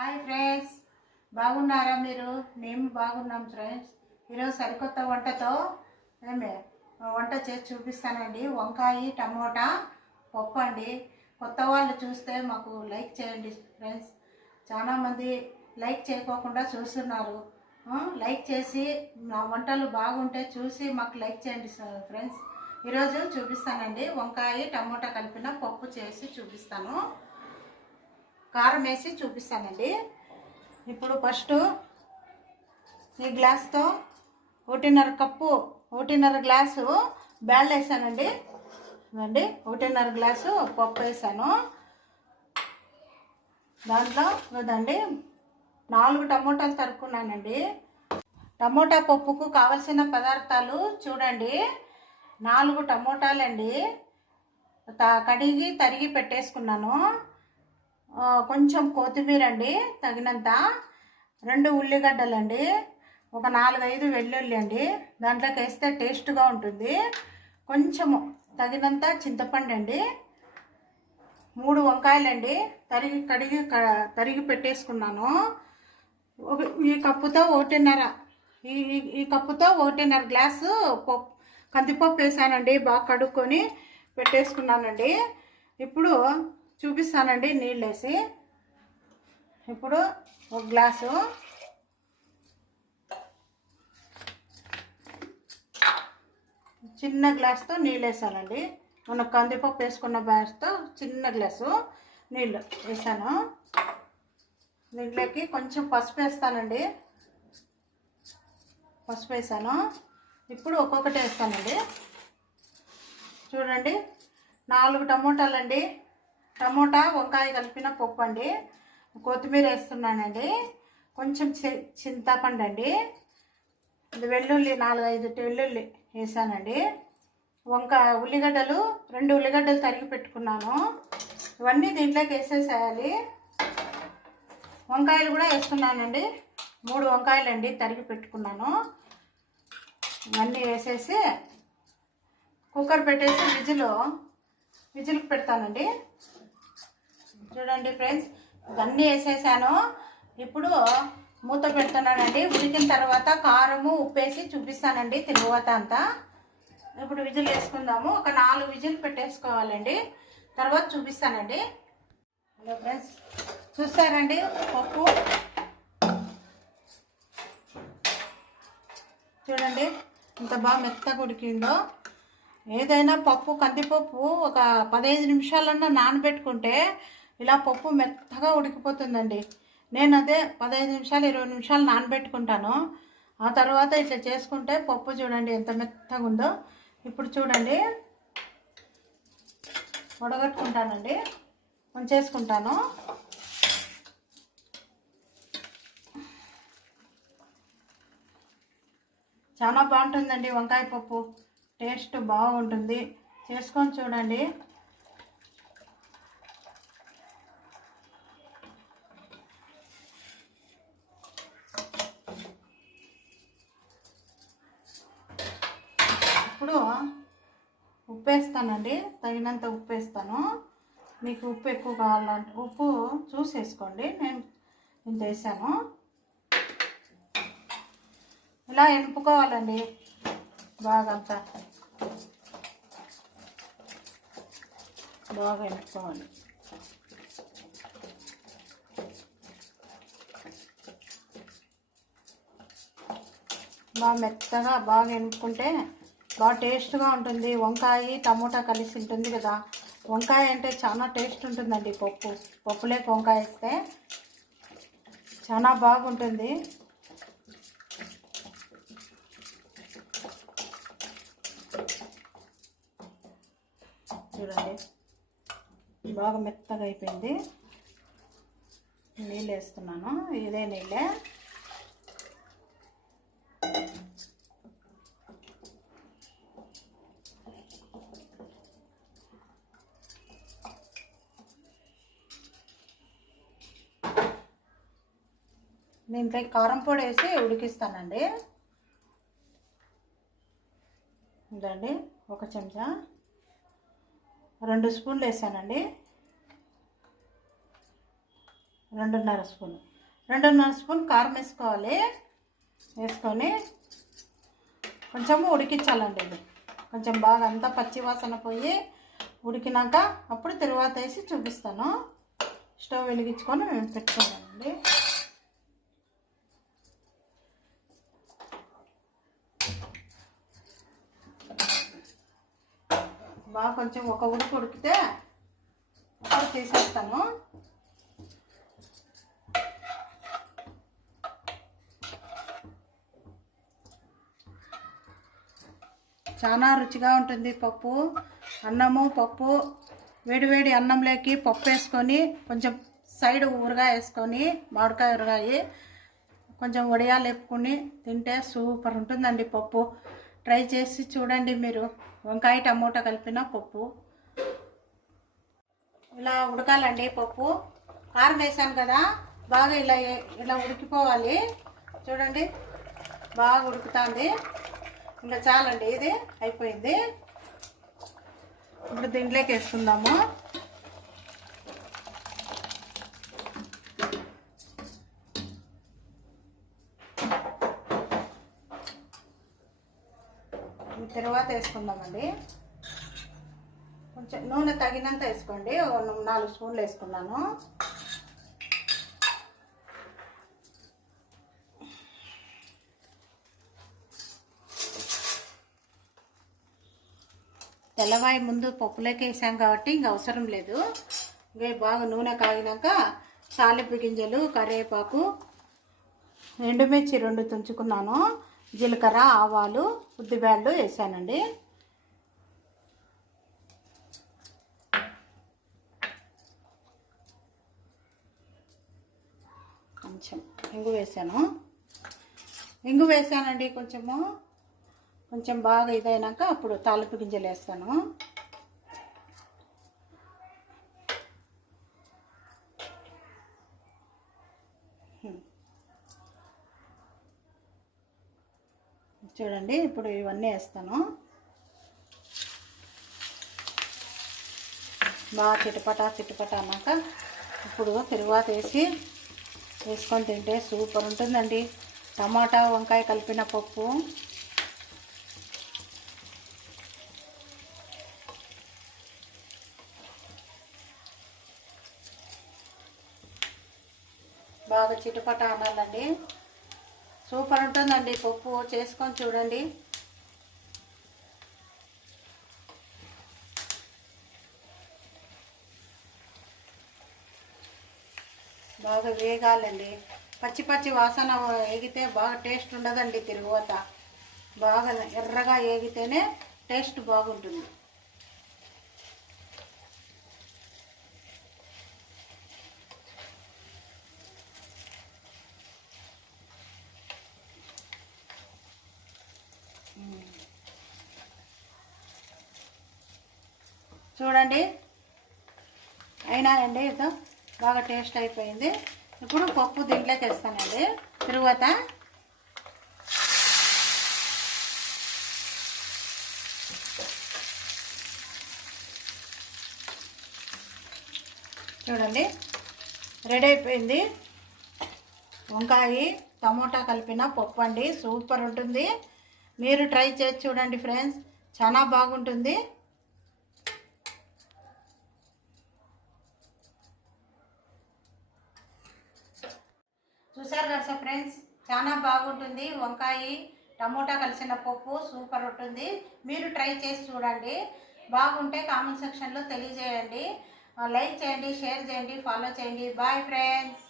Hi friends, బాగున్నారా మీరు? మేము బాగున్నాం ఫ్రెండ్స్. ఈరోజు సరికొత్త వంటతో వంట చేసి చూపిస్తానండి. వంకాయ టమోటా పప్పు అండి. కొత్త వాళ్ళు చూస్తే మాకు లైక్ చేయండి ఫ్రెండ్స్. చాలామంది లైక్ చేయకోకుండా చూస్తున్నారు. లైక్ చేసి నా వంటలు బాగుంటే చూసి మాకు లైక్ చేయండి ఫ్రెండ్స్. ఈరోజు చూపిస్తానండి, వంకాయ టమోటా కలిపిన పప్పు చేసి చూపిస్తాను. కారం వేసి చూపిస్తానండి. ఇప్పుడు ఫస్ట్ ఈ గ్లాస్తో 1.5 కప్పు 1.5 గ్లాసు బ్యాల్ వేసానండి. 1.5 గ్లాసు పప్పు వేసాను. దాంట్లో కదండి 4 టమోటాలు తరుక్కున్నానండి. టమోటా పప్పుకు కావలసిన పదార్థాలు చూడండి. 4 టమోటాలండి, కడిగి తరిగి పెట్టేసుకున్నాను. కొంచెం కొత్తిమీర అండి తగినంత, 2 ఉల్లిగడ్డలండి, ఒక 4-5 వెల్లుల్లి అండి, దాంట్లోకి వేస్తే టేస్ట్గా ఉంటుంది. కొంచెము తగినంత చింతపండు అండి, 3 వంకాయలండి తరిగి పెట్టేసుకున్నాను. ఈ కప్పుతో 1.5 ఈ కప్పుతో 1.5 గ్లాసు కందిపప్పు వేసానండి. బాగా కడుక్కొని పెట్టేసుకున్నానండి. ఇప్పుడు చూపిస్తానండి నీళ్ళు వేసి. ఇప్పుడు 1 గ్లాసు, చిన్న గ్లాస్తో నీళ్ళు వేసానండి. మన కందిపప్పు వేసుకున్న గ్లాస్తో చిన్న గ్లాసు నీళ్ళు వేసాను. దీంట్లోకి కొంచెం పసుపు వేస్తానండి. పసుపు వేసాను. ఇప్పుడు ఒక్కొక్కటి వేస్తానండి. చూడండి, 4 టమోటాలండి, టమోటా వంకాయ కలిపిన పప్పు అండి. కొత్తిమీర వేస్తున్నానండి. కొంచెం చింతపండు అండి, వెల్లుల్లి 4-5 వెల్లుల్లి వేసానండి. ఉల్లిగడ్డలు 2 ఉల్లిగడ్డలు తరిగి పెట్టుకున్నాను. ఇవన్నీ దీంట్లోకి వేసేసేయాలి. వంకాయలు కూడా వేస్తున్నానండి. 3 వంకాయలండి తరిగి పెట్టుకున్నాను. ఇవన్నీ వేసేసి కుక్కర్ పెట్టేసి విజిల్కి పెడతానండి. చూడండి ఫ్రెండ్స్, ఇవన్నీ వేసేసాను. ఇప్పుడు మూత పెడుతున్నానండి. ఉడికిన తర్వాత కారము ఉప్పేసి చూపిస్తానండి తిరుగువాత అంతా. ఇప్పుడు విజిల్ వేసుకుందాము. ఒక 4 విజిల్ పెట్టేసుకోవాలండి, తర్వాత చూపిస్తానండి. హలో ఫ్రెండ్స్, చూస్తారండి పప్పు చూడండి ఇంత బాగా మెత్తగా ఉడికిందో. ఏదైనా పప్పు, కందిపప్పు ఒక 15 నిమిషాలన్నా నానబెట్టుకుంటే ఇలా పప్పు మెత్తగా ఉడికిపోతుందండి. నేను అదే 15 నిమిషాలు 20 నిమిషాలు నానబెట్టుకుంటాను. ఆ తర్వాత ఇట్లా చేసుకుంటే పప్పు చూడండి ఎంత మెత్తగా ఉందో. ఇప్పుడు చూడండి వడగట్టుకుంటానండి, ఉంచేసుకుంటాను. చాలా బాగుంటుందండి వంకాయ పప్పు, టేస్ట్ బాగుంటుంది. చేసుకొని చూడండి. ఇప్పుడు ఉప్పు వేస్తానండి, తగినంత ఉప్పు వేస్తాను. మీకు ఉప్పు ఎక్కువ కావాలంటే ఉప్పు చూసి వేసుకోండి. నేను ఇంత వేసాను. ఇలా ఎనుపుకోవాలండి బాగా అంతా, బాగా ఎనుపుకోవాలి. బాగా మెత్తగా బాగా ఎనుపుకుంటే బాగా టేస్ట్గా ఉంటుంది. వంకాయ టమోటా కలిసి ఉంటుంది కదా. వంకాయ అంటే చాలా టేస్ట్ ఉంటుందండి. పప్పులేక వంకాయ వేస్తే చాలా బాగుంటుంది. చూడండి బాగా మెత్తగా అయిపోయింది. నీళ్ళు వేస్తున్నాను, ఇదే నీళ్ళే. దీంట్లో కారం పొడి వేసి ఉడికిస్తానండి. ఇదండి 1 చెంచా, 2 స్పూన్లు వేసానండి, 2.5 స్పూన్. 2.5 స్పూన్ కారం వేసుకోవాలి. వేసుకొని కొంచెము ఉడికించాలండి. ఇది కొంచెం బాగా అంతా పచ్చి వాసన పోయి ఉడికినాక అప్పుడు తరువాత వేసి చూపిస్తాను. స్టవ్ వెలిగించుకొని పెట్టుకున్నానండి. బాగా కొంచెం ఒక ఉడుకు ఉడికితే అప్పుడు తీసేస్తాను. చాలా రుచిగా ఉంటుంది పప్పు. అన్నము పప్పు వేడివేడి అన్నంలోకి పప్పు వేసుకొని కొంచెం సైడ్ ఊరగాయ వేసుకొని మామిడికాయ ఊరగాయ కొంచెం వడియాలు వేపుకొని తింటే సూపర్ ఉంటుందండి పప్పు. ట్రై చేసి చూడండి మీరు. వంకాయ టమోటా కలిపిన పప్పు ఇలా ఉడకాలండి. పప్పు కారం వేసాను కదా, బాగా ఇలా ఉడికిపోవాలి. చూడండి బాగా ఉడుకుతుంది. ఇంకా చాలండి, ఇది అయిపోయింది. ఇప్పుడు దీంట్లోకి వేసుకుందాము. తర్వాత వేసుకుందామండి. కొంచెం నూనె తగినంత వేసుకోండి. 4 స్పూన్లు వేసుకున్నాను. తెల్లవాయి ముందు పప్పులోకి వేసాం కాబట్టి ఇంక అవసరం లేదు. ఇంకా బాగా నూనె కాగినాక తాలింపు గింజలు, కరివేపాకు, ఎండుమిర్చి 2 తుంచుకున్నాను, జీలకర్ర, ఆవాలు, ఉద్దిబ్యాళ్ళు వేసానండి. కొంచెం ఇంగు వేసానండి. కొంచెం బాగా ఇదైనాక అప్పుడు తాలింపు గింజలు వేస్తాను. చూడండి ఇప్పుడు ఇవన్నీ వేస్తాను. బాగా చిటపట అన్నాక ఇప్పుడు తరువాత వేసుకొని తింటే సూపర్ ఉంటుందండి. టమాటా వంకాయ కలిపిన పప్పు. బాగా చిటపట అనాలండి. సూపర్ ఉంటుందండి పప్పు. చేసుకొని చూడండి. బాగా వేగాలండి. పచ్చి వాసన వేగితే బాగా టేస్ట్ ఉండదండి. తిరుగువాత బాగా ఎర్రగా వేగితేనే టేస్ట్ బాగుంటుంది. చూడండి అయినా అండి ఇదో బాగా టేస్ట్ అయిపోయింది. ఇప్పుడు పప్పు దీంట్లోకి వేస్తానండి. తరువాత చూడండి రెడీ అయిపోయింది. వంకాయ టమోటా కలిపిన పప్పు అండి. సూపర్ ఉంటుంది. మీరు ట్రై చేసి చూడండి ఫ్రెండ్స్, చాలా బాగుంటుంది. చూసారు కదా ఫ్రెండ్స్, చాలా బాగుంటుంది. వంకాయ టమోటా కలిసిన పప్పు సూపర్ ఉంటుంది. మీరు ట్రై చేసి చూడండి. బాగుంటే కామెంట్ సెక్షన్లో తెలియజేయండి. లైక్ చేయండి, షేర్ చేయండి, ఫాలో చేయండి. Bye friends.